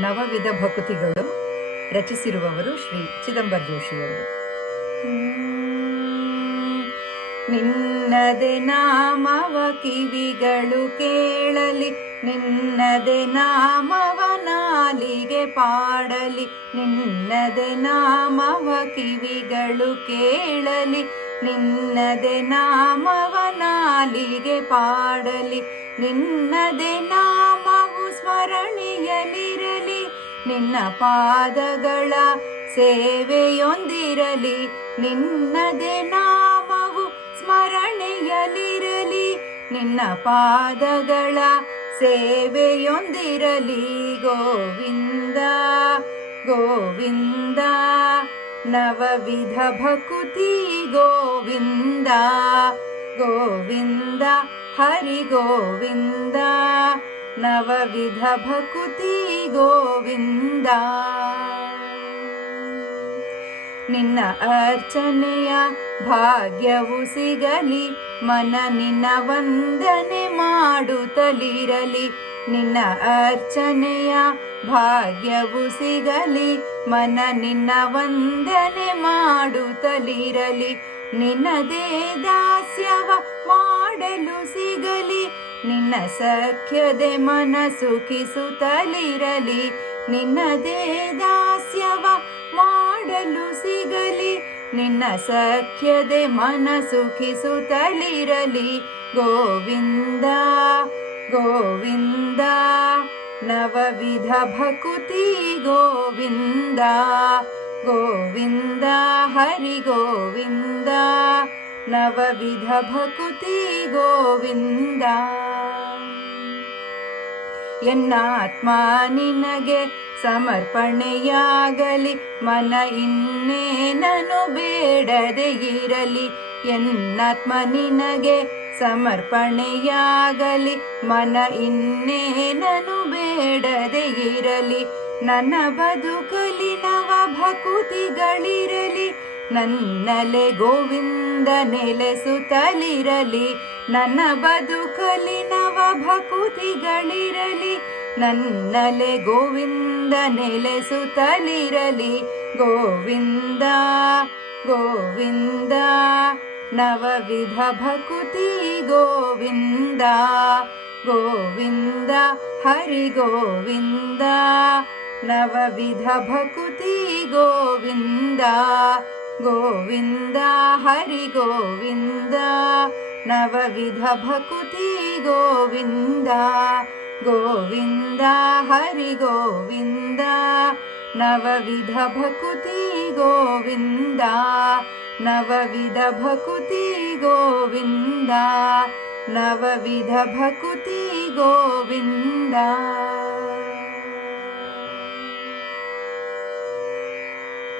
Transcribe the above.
ನವವಿಧ ಭಕುತಿಗಳು ರಚಿಸಿರುವವರು ಶ್ರೀ ಚಿದಂಬರ ಜೋಶಿಯವರು. ನಿನ್ನದೆ ನಾಮವ ಕಿವಿಗಳು ಕೇಳಲಿ, ನಿನ್ನದೆ ನಾಮವ ನಾಲಿಗೆ ಪಾಡಲಿ. ನಿನ್ನದೆ ನಾಮವ ಕಿವಿಗಳು ಕೇಳಲಿ, ನಿನ್ನದೆ ನಾಮವ ನಾಲಿಗೆ ಪಾಡಲಿ. ನಿನ್ನದೆ ನಾಮವು ಸ್ಮರಣೆಯಲಿರಲಿ, ನಿನ್ನ ಪಾದಗಳ ಸೇವೆಯೊಂದಿರಲಿ. ನಿನ್ನದೆ ನಾಮವು ಸ್ಮರಣೆಯಲಿರಲಿ, ನಿನ್ನ ಪಾದಗಳ ಸೇವೆಯೊಂದಿರಲಿ. ಗೋವಿಂದ ಗೋವಿಂದ ನವವಿಧ ಭಕುತಿ ಗೋವಿಂದ. ಗೋವಿಂದ ಹರಿ ಗೋವಿಂದ ನವವಿಧ ಭಕುತಿ ಗೋವಿಂದ. ನಿನ್ನ ಅರ್ಚನೆಯ ಭಾಗ್ಯವು ಸಿಗಲಿ, ಮನ ನಿನ್ನ ವಂದನೆ ಮಾಡುತ್ತಲಿರಲಿ. ನಿನ್ನ ಅರ್ಚನೆಯ ಭಾಗ್ಯವು ಸಿಗಲಿ, ಮನ ನಿನ್ನ ವಂದನೆ ಮಾಡುತ್ತಲಿರಲಿ. ನಿನ್ನದೇ ದಾಸ್ಯವ ಮಾಡಲು ಸಿಗಲಿ, ನಿನ್ನ ಸಖ್ಯದೆ ಮನ ಸುಖಿಸುತ್ತಲಿರಲಿ. ನಿನ್ನದೇ ದಾಸ್ಯವ ಮಾಡಲು ಸಿಗಲಿ, ನಿನ್ನ ಸಖ್ಯದೆ ಮನ ಸುಖಿಸುತ್ತಲಿರಲಿ. ಗೋವಿಂದ ಗೋವಿಂದ ನವವಿಧ ಭಕುತಿ ಗೋವಿಂದ. ಗೋವಿಂದ ಹರಿ ಗೋವಿಂದ ನವವಿಧ ಭಕುತಿ ಗೋವಿಂದ. ಎನ್ನಾತ್ಮ ನಿನಗೆ ಸಮರ್ಪಣೆಯಾಗಲಿ, ಮನ ಇನ್ನೇನನು ಬೇಡದೆ ಇರಲಿ. ಎನ್ನಾತ್ಮ ನಿನಗೆ ಸಮರ್ಪಣೆಯಾಗಲಿ, ಮನ ಇನ್ನೇನನು ಬೇಡದೆ ಇರಲಿ. ನನ್ನ ಬದುಕಲಿ ನವ ಭಕುತಿಗಳಿರಲಿ, ನನ್ನಲೆ ಗೋವಿಂದ ನೆಲೆಸುತ್ತಲಿರಲಿ. ನನ್ನ ಬದುಕಲಿ ನವ ಭಕುತಿಗಳಿರಲಿ, ನನ್ನಲೆ ಗೋವಿಂದ ನೆಲೆಸುತ್ತಲಿರಲಿ. ಗೋವಿಂದ ಗೋವಿಂದ ನವವಿಧ ಭಕುತಿ ಗೋವಿಂದ. ಗೋವಿಂದ ಹರಿ ಗೋವಿಂದ ನವವಿಧ ಭಕುತಿ ಗೋವಿಂದ. ಗೋವಿಂದ ಹರಿ ಗೋವಿಂದ ನವವಿಧ ಭಕುತಿ ಗೋವಿಂದ. ಗೋವಿಂದ ಹರಿ ಗೋವಿಂದ ನವವಿಧ ಭಕುತಿ ಗೋವಿಂದ. ನವವಿಧ ಭಕುತಿ ಗೋವಿಂದ. ನವವಿಧ ಭಕುತಿ ಗೋವಿಂದ.